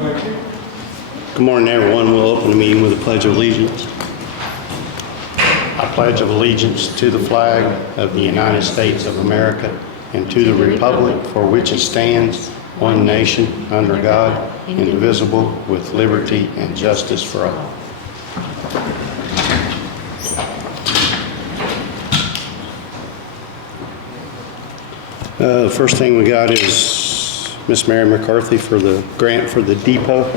Good morning, everyone. We'll open the meeting with a pledge of allegiance. I pledge allegiance to the flag of the United States of America and to the republic for which it stands, one nation, under God, indivisible, with liberty and justice for all. The first thing we got is Miss Mary McCarthy for the grant for the depot. Do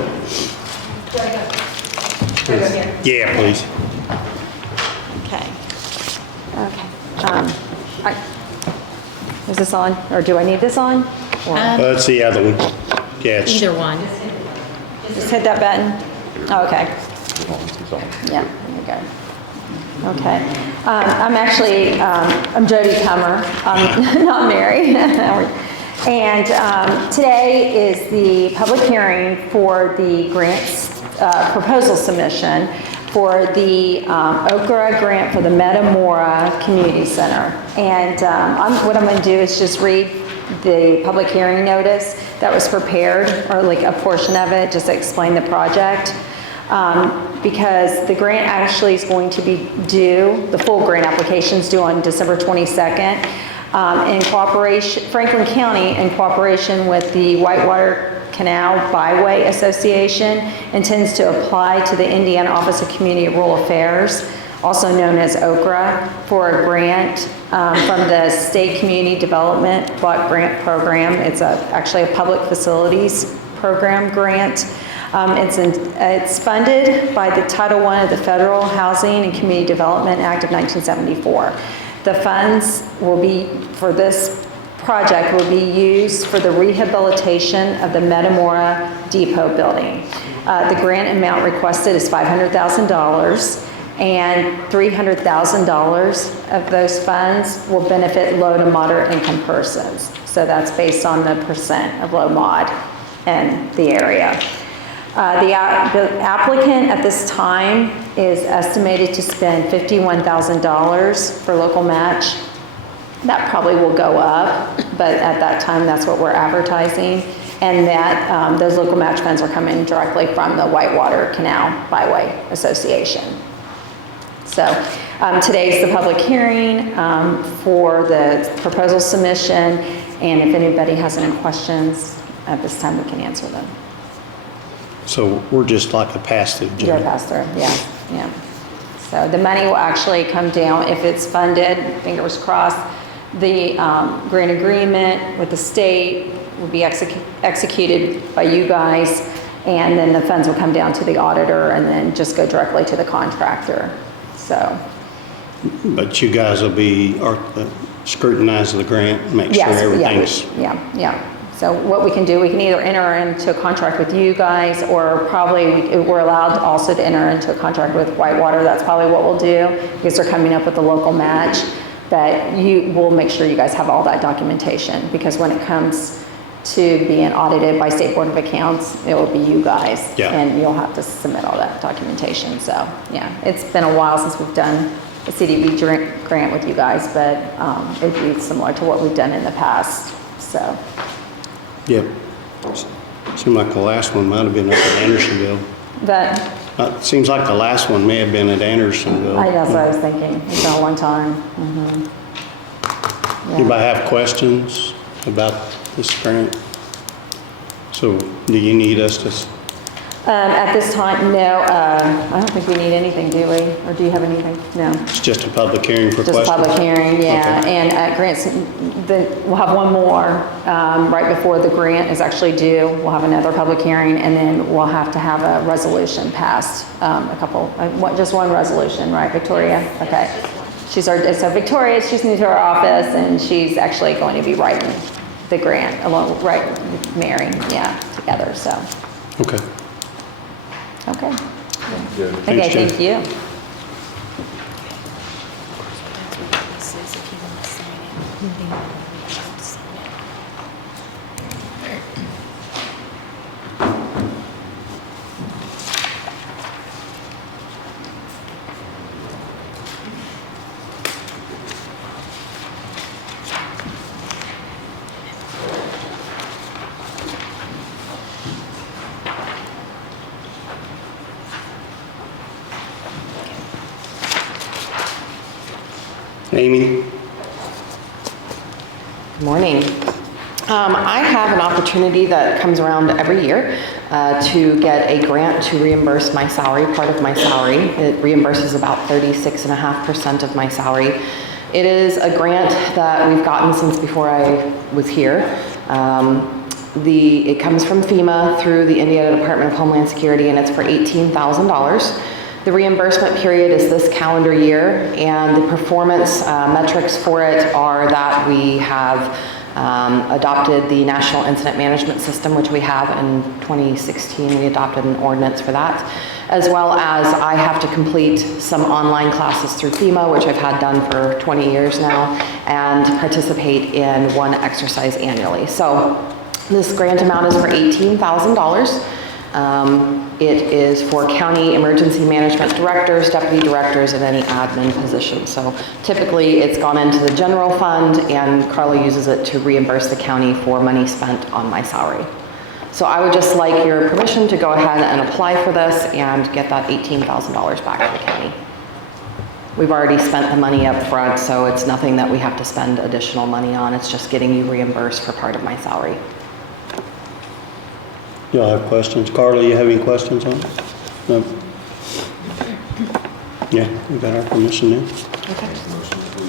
I go here? Yeah, please. Okay. Is this on, or do I need this on? Or That's the other one. Yeah, it's, Either one. just hit that button? Oh, okay. Yeah, there you go. Okay. I'm Jody Kummer. I'm not Mary. And today is the public hearing for the grants proposal submission for the OCRA grant for the Metamora Community Center. And what I'm going to do is just read the public hearing notice that was prepared, or like a portion of it, just to explain the project. Because the grant actually is going to be due, the full grant application is due on December 22nd. In cooperation, Franklin County, in cooperation with the Whitewater Canal Byway Association, intends to apply to the Indiana Office of Community and Rural Affairs, also known as OCRA, for a grant from the State Community Development Block Grant Program. It's actually a public facilities program grant. It's funded by the Title I of the Federal Housing and Community Development Act of 1974. The funds will be, for this project, will be used for the rehabilitation of the Metamora Depot building. The grant amount requested is $500,000, and $300,000 of those funds will benefit low to moderate income persons. So that's based on the percent of low mod in the area. The applicant at this time is estimated to spend $51,000 for local match. That probably will go up, but at that time, that's what we're advertising. And that those local match funds are coming directly from the Whitewater Canal Byway Association. So today's the public hearing for the proposal submission. And if anybody has any questions at this time, we can answer them. so we're just like a pass-through. You're a pastor, yeah. So the money will actually come down if it's funded, fingers crossed. The grant agreement with the state will be executed by you guys, and then the funds will come down to the auditor and then just go directly to the contractor, so. But you guys will be scrutinizing the grant, make sure everything's... Yeah. So what we can do, we can either enter into a contract with you guys, or probably we're allowed also to enter into a contract with Whitewater. That's probably what we'll do, because they're coming up with a local match. But we'll make sure you guys have all that documentation, because when it comes to being audited by State Board of Accounts, it will be you guys. Yeah. And you'll have to submit all that documentation. So yeah, it's been a while since we've done a CDB grant with you guys, but it'd be similar to what we've done in the past, so. Yep. Seemed like the last one might have been up at Andersonville. Seems like the last one may have been at Andersonville. That's what I was thinking. It's been a long time. Yeah. Anybody have questions about this grant? So do you need us to... At this time, no. I don't think we need anything, do we? Or do you have anything? No. It's just a public hearing for questions? Just a public hearing, yeah. Okay. And grants, we'll have one more right before the grant is actually due. We'll have another public hearing, and then we'll have to have a resolution passed. Just one resolution, right, Victoria? Okay. So Victoria, she's new to our office, and she's actually going to be writing the grant along, right, with Mary, together, so. Okay. Okay. Good. Okay, thank you. Amy? Good morning. I have an opportunity that comes around every year to get a grant to reimburse my salary, part of my salary. It reimburses about 36.5% of my salary. It is a grant that we've gotten since before I was here. It comes from FEMA through the Indiana Department of Homeland Security, and it's for $18,000. The reimbursement period is this calendar year, and the performance metrics for it are that we have adopted the National Incident Management System, which we have in 2016. We adopted an ordinance for that, as well as I have to complete some online classes through FEMA, which I've had done for 20 years now, and participate in one exercise annually. So this grant amount is for $18,000. It is for county emergency management directors, deputy directors, and any admin position. So typically it's gone into the general fund, and Carla uses it to reimburse the county for money spent on my salary. So I would just like your permission to go ahead and apply for this and get that $18,000 back to the county. We've already spent the money up front, so it's nothing that we have to spend additional money on. It's just getting you reimbursed for part of my salary. Y'all have questions? Carla, you have any questions on it? No? Yeah, we got our permission now. Okay. Motion to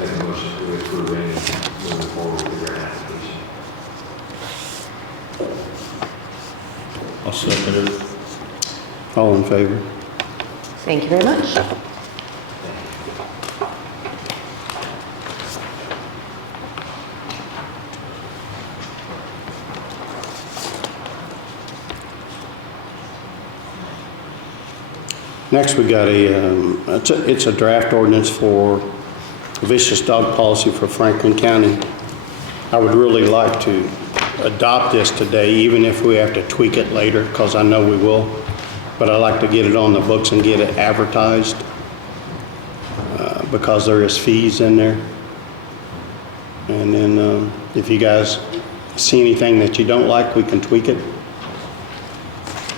make a motion to approve any moving forward with the grant application. I'll second it. All in favor? Thank you very much. Next, we got it's a draft ordinance for vicious dog policy for Franklin County. I would really like to adopt this today, even if we have to tweak it later, because I know we will. But I'd like to get it on the books and get it advertised because there is fees in there. And then if you guys see anything that you don't like, we can tweak it.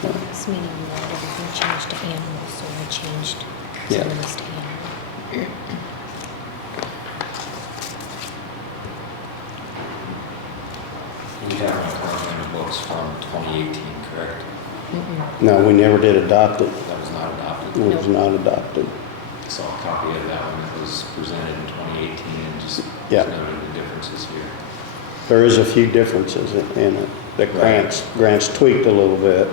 This meeting we wanted everything changed to animal, so I changed Yeah. some of this to animal. We have an current in the books from 2018, correct? No, we never did adopt it. That was not adopted. It was not adopted. I saw a copy of that one that was presented in 2018 and just Yeah. noted the differences here. There is a few differences in it. The grants tweaked a little bit.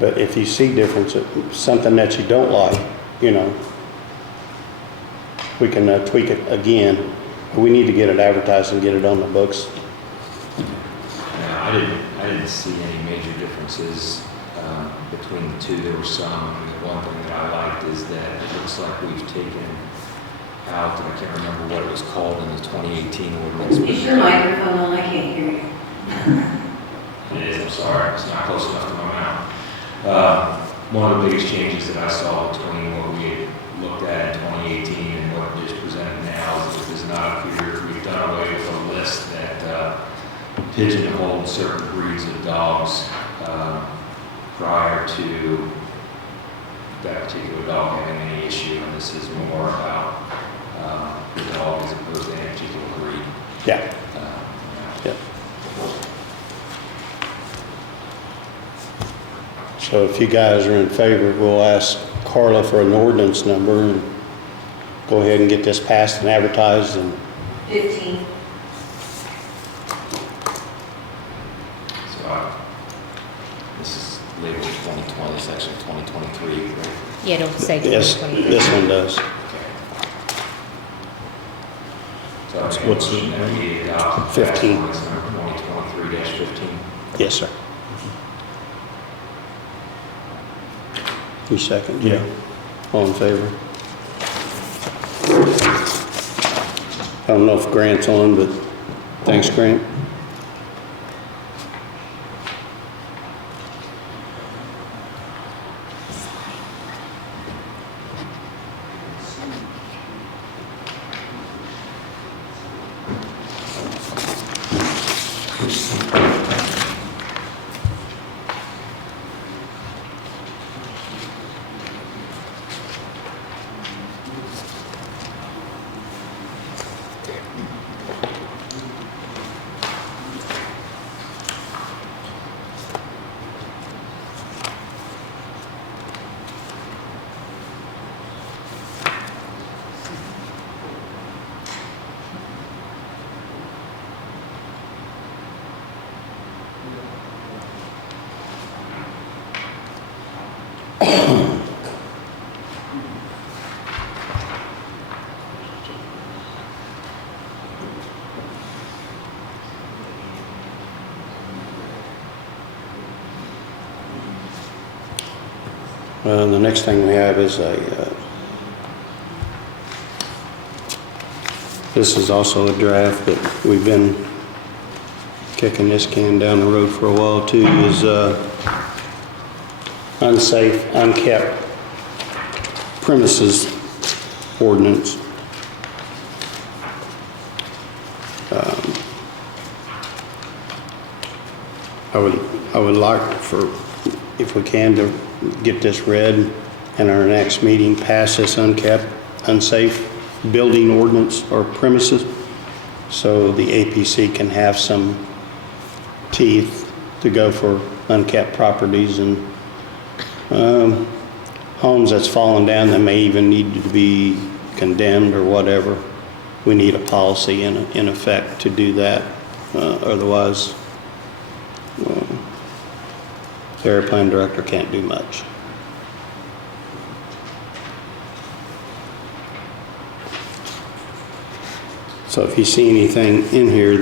But if you see differences, something that you don't like, you know, we can tweak it again. But we need to get it advertised and get it on the books. Now, I didn't see any major differences between the two. There were some. The one thing that I liked is that it looks like we've taken out, and I can't remember what it was called in the 2018 ordinance. Is your microphone on? I can't hear you. It is, I'm sorry, it's not close enough to my mouth. One of the biggest changes that I saw between what we had looked at in 2018 and what is presented now is it does not appear, we've done away with a list that pigeonholed certain breeds of dogs prior to that particular dog having any issue, and this is more about the dog as opposed to any particular breed. Yeah. Yeah. So if you guys are in favor, we'll ask Carla for an ordinance number and go ahead and get this passed and advertised. And 15. So this is labeled 2020, section 2023, correct? Yeah, don't say yes, 2023. this one does. Okay. So I make a What's motion the that we adopt 15. ordinance number 2023-15. Yes, sir. You second? Yeah. All in favor? I don't know if Grant's on, but thanks, Grant. The next thing we have is this is also a draft, but we've been kicking this can down the road for a while too, is unsafe, unkept premises ordinance. I would like for, if we can, to get this read and our next meeting pass this unkept, unsafe building ordinance or premises, so the APC can have some teeth to go for unkept properties and homes that's fallen down that may even need to be condemned or whatever. We need a policy in effect to do that. Otherwise, the airplane director can't do much. So if you see anything in here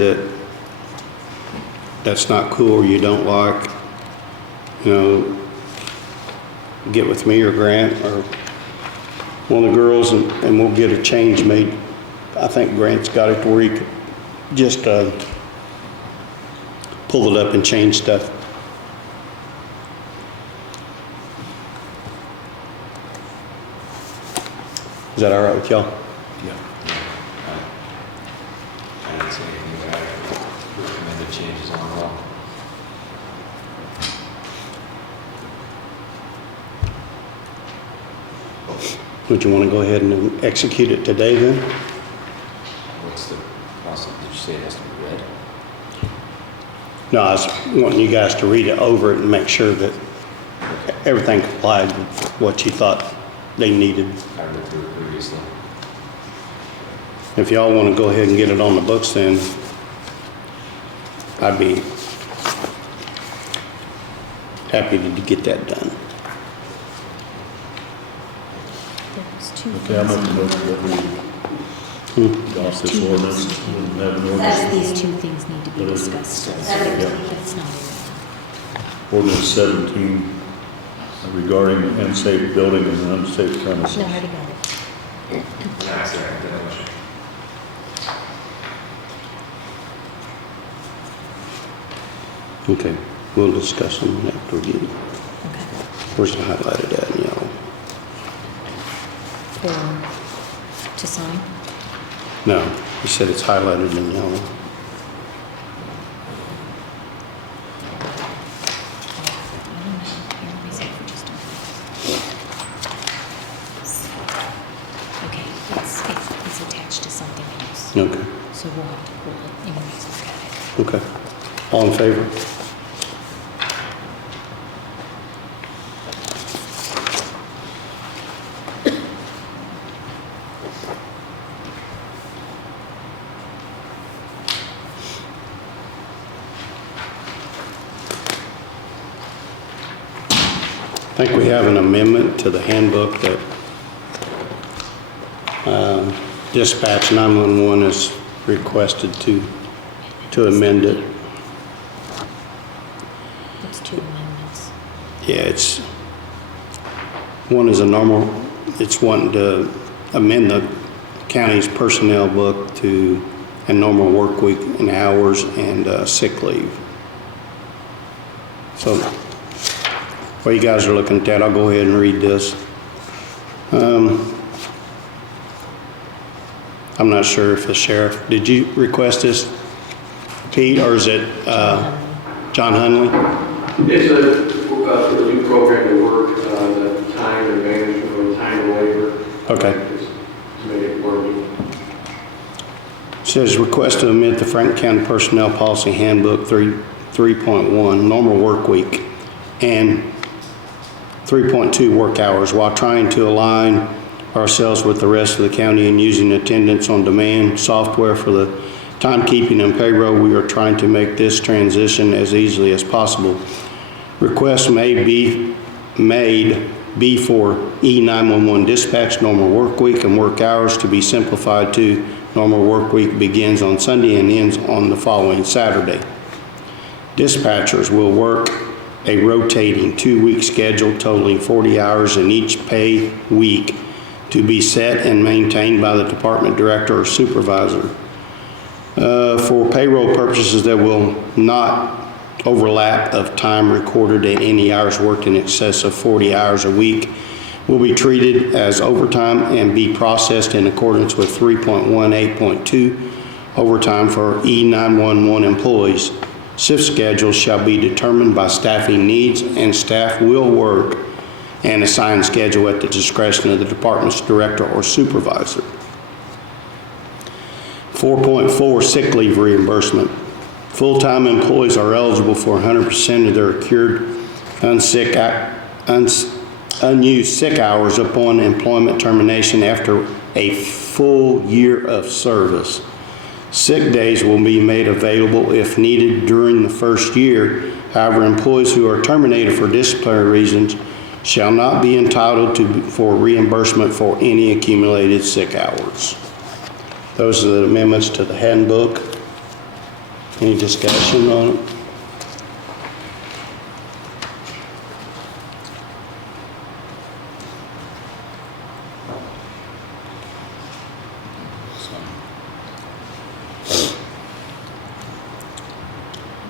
that's not cool or you don't like, you know, get with me or Grant or one of the girls and we'll get a change made. I think Grant's got it to where he could just pull it up and change stuff. Is that all right with y'all? Yeah. I didn't say anything about it. Recommended changes on the law. Would you want to go ahead and execute it today then? What's the process? Did you say it has to be read? No, I was wanting you guys to read it over it and make sure that everything complied with what you thought they needed. I read through it previously. If y'all want to go ahead and get it on the books, then I'd be happy to get that done. There was two Okay, I'm things up to in vote order. that we adopt this ordinance and have an ordinance. These two things need to be What is it? discussed. But it's not in Ordinance 17 regarding unsafe building and unsafe premises. there. No, I already got it. That's it. That motion. Okay, we'll discuss them after we get it. Okay. Where's the highlighted at in yellow? For, to sign? No, you said it's highlighted in yellow. I don't know. Here, let me see for just a minute. Okay, it's attached to something else. Okay, So we'll have to pull it anyways, look at it. okay. All in favor? I think we have an amendment to the handbook that Dispatch 911 is requested to amend it. It's two amendments. Yeah, one is a normal, it's wanting to amend the county's personnel book to a normal work week in hours and sick leave. So while you guys are looking at that, I'll go ahead and read this. I'm not sure if the sheriff, did you request this, Pete, or is it John Hunley? It's a new program to work, the time and management or time and labor. Okay. Just to make it work. It says request to amend the Franklin County Personnel Policy Handbook 3.1, normal work week, and 3.2 work hours while trying to align ourselves with the rest of the county and using attendance on demand software for the timekeeping and payroll. We are trying to make this transition as easily as possible. Requests may be made for E911 dispatch normal work week and work hours to be simplified to normal work week begins on Sunday and ends on the following Saturday. Dispatchers will work a rotating 2-week schedule totaling 40 hours in each pay week to be set and maintained by the department director or supervisor. For payroll purposes, there will not overlap of time recorded at any hours worked in excess of 40 hours a week will be treated as overtime and be processed in accordance with 3.18.2 overtime for E911 employees. Shift schedules shall be determined by staffing needs, and staff will work and assign schedule at the discretion of the department's director or supervisor. 4.4, sick leave reimbursement. Full-time employees are eligible for 100% of their accrued unused sick hours upon employment termination after a full year of service. Sick days will be made available if needed during the first year. However, employees who are terminated for disciplinary reasons shall not be entitled for reimbursement for any accumulated sick hours. Those are the amendments to the handbook. Any discussion on it?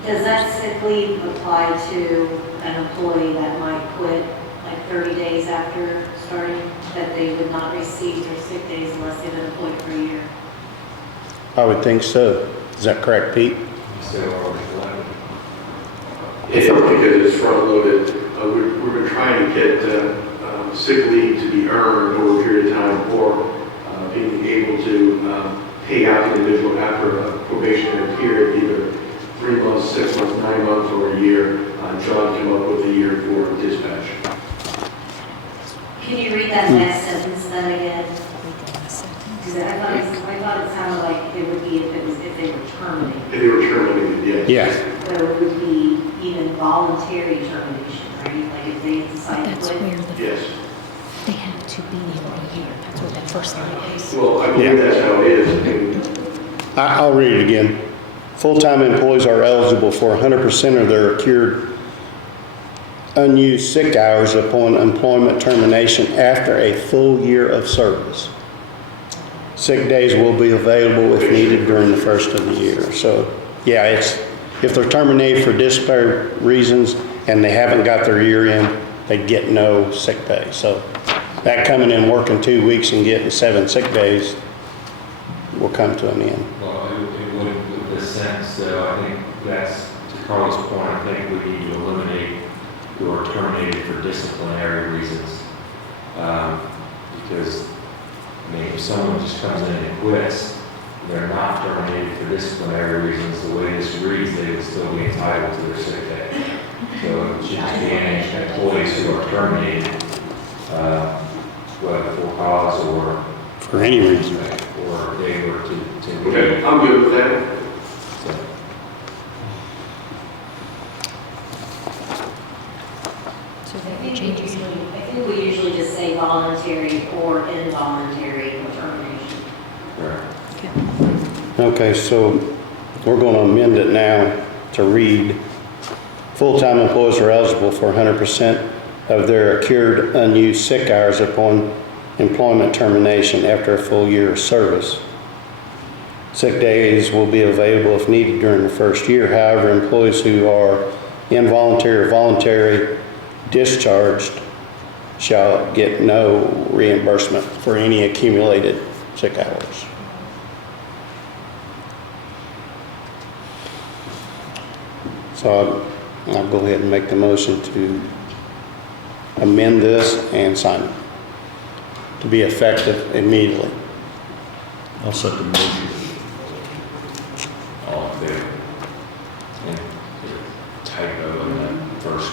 Does that sick leave apply to an employee that might quit like 30 days after starting, that they would not receive their sick days unless they've been employed for a year? I would think so. Is that correct, Pete? Because it's front-loaded. We've been trying to get sick leave to be earned over a period of time, or being able to pay out the individual after a probationary period, either 3 months, 6 months, 9 months, or a year. John came up with a year for dispatch. Can you read that last sentence then again? Because I thought it sounded like it would be if they were terminated. If they were terminated, yes. Yeah. So it would be even voluntary termination, right? Like if they decide to That's quit. where Yes. they have to be in a year. That's what that first line is. Well, I believe Yeah. that's how it is. I'll read it again. Full-time employees are eligible for 100% of their accrued unused sick hours upon employment termination after a full year of service. Sick days will be available if needed during the first of the year. So, yeah, if they're terminated for disciplinary reasons and they haven't got their year in, they get no sick pay. So that coming in working 2 weeks and getting 7 sick days will come to an end. Well, it would, with this sentence, though, I think that's, to Carlos' point, I think we need to eliminate who are terminated for disciplinary reasons. Because, I mean, if someone just comes in and quits, they're not terminated for disciplinary reasons. The way this reads, they would still be entitled to their sick day. So it should just be any employees who are terminated, whether for cause or For any reason. or they were to Okay, I'm good with that. So, So I that think changes. we usually just say voluntary or involuntary termination. right. Okay, so we're going to amend it now to read, full-time employees are eligible for 100% of their accrued unused sick hours upon employment termination after a full year of service. Sick days will be available if needed during the first year. However, employees who are involuntary or voluntary discharged shall get no reimbursement for any accumulated sick hours. So I'll go ahead and make the motion to amend this and sign it to be effective immediately. I'll second the motion. All in favor? And the typo in the first,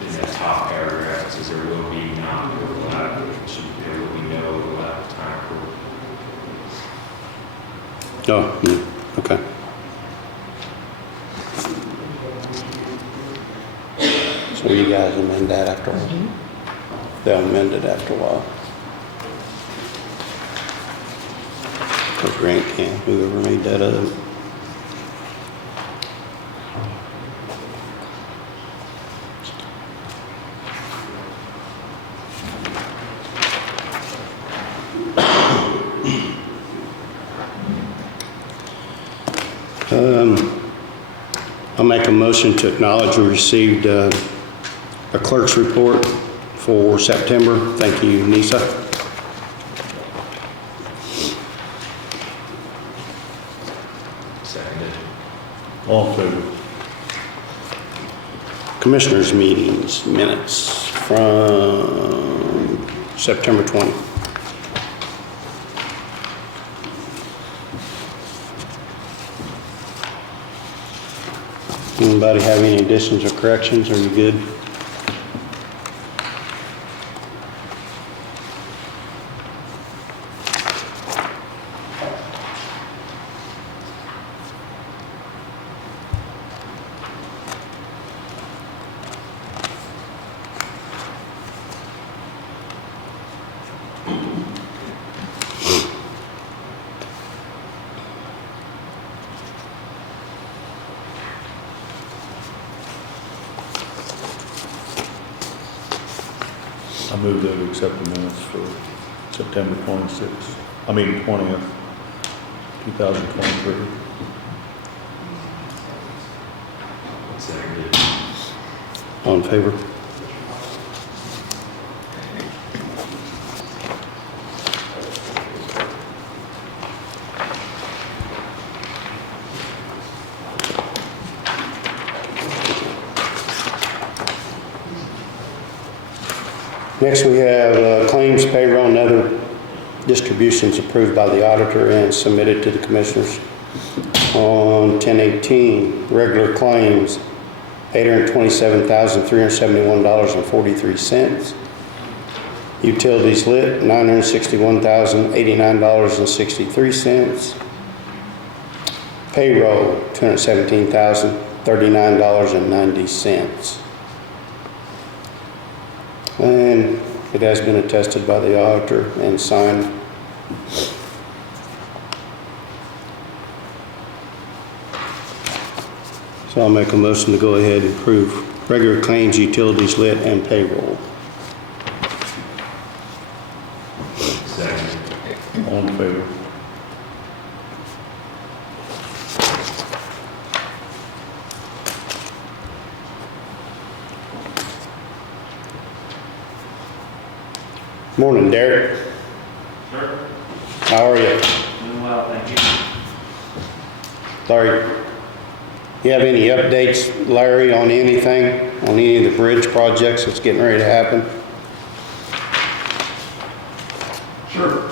in the top paragraph, it says there will be not overlap. It should, there will be no overlap of time for. Oh, okay. So you guys amend that after a while? They'll amend it after a while. Or Grant can, whoever made that up. I'll make a motion to acknowledge we received a clerk's report for September. Thank you, Nisa. Seconded. All in favor? Commissioners' meetings, minutes from September 20. Anybody have any additions or corrections? Are you good? I move that we accept the minutes for September 20th, 2023. Seconded. All in favor? Next, we have claims, payroll, and other distributions approved by the auditor and submitted to the commissioners. On 10/18, regular claims, $827,371.43. Utilities lit, $961,089.63. Payroll, $217,039.90. And it has been attested by the auditor and signed. So I'll make a motion to go ahead and approve regular claims, utilities lit, and payroll. Seconded. All in favor? Morning, Derek. Sure. How are you? Doing well, thank you. Larry, you have any updates, Larry, on anything, on any of the bridge projects that's getting ready to happen? Sure.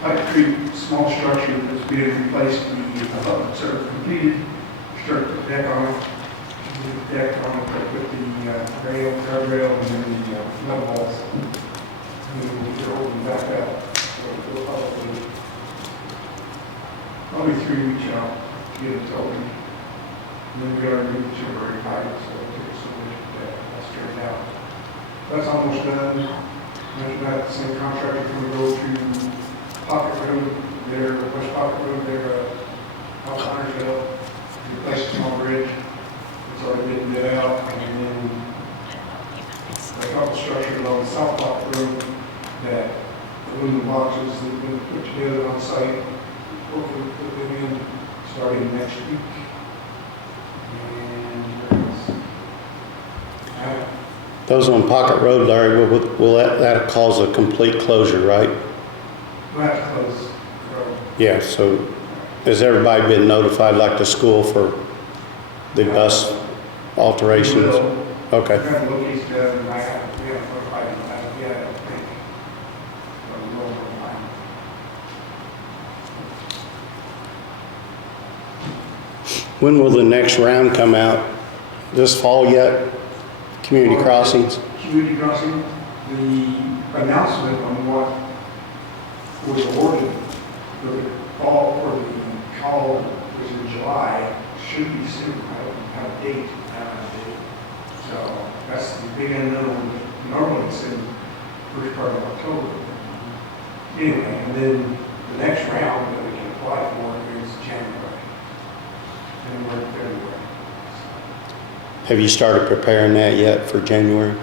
Pipe Creek, small structure that's being replaced, we sort of completed, started the deck on it, the deck on it with the rail, guardrail, and then the metal walls. And then we'll open back up. So we'll probably 3 weeks out to get it open. And then we got to move the temporary pipe, so it takes so much that's straightened out. That's almost done. After that, the same contractor can go to Pocket Road, their West Pocket Road, their out Huntersville, replace a small bridge. It's already been bid out, and then a couple structures on the South Pocket Road that aluminum boxes that have been put together on site. Hopefully put them in starting next week. And Those on Pocket Road, Larry, will that'll cause a complete closure, right? we'll have to close the road. Yeah, so has everybody been notified, like the school, for the bus alterations? We will. Okay. We're going to look east of, and we haven't notified them as of yet, I don't think. But we will notify them. When will the next round come out? This fall yet? Community crossings? Community crossing, the announcement on what was awarded for the fall, for the call was in July, should be soon. I don't have a date. So that's the big unknown. Normally it's in the first part of October. Anyway, and then the next round that we can apply for is January. And we're in February. Have you started preparing that yet for January?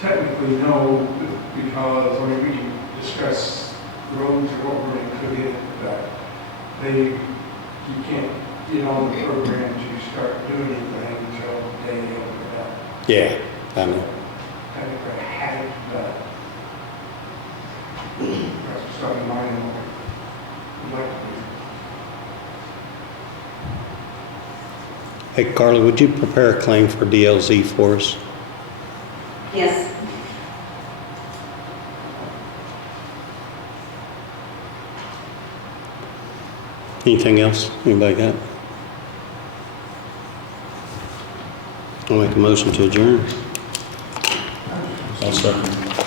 Technically, no, because, I mean, we can discuss roads or what we're including, but you can't get on the program to start doing anything until they open it up. Yeah, I know. Kind of a habit, but that's something in mind what we'd like to do. Hey, Carla, would you prepare a claim for DLZ for us? Yes. Anything else? Anybody got? I'll make a motion to adjourn. I'll second.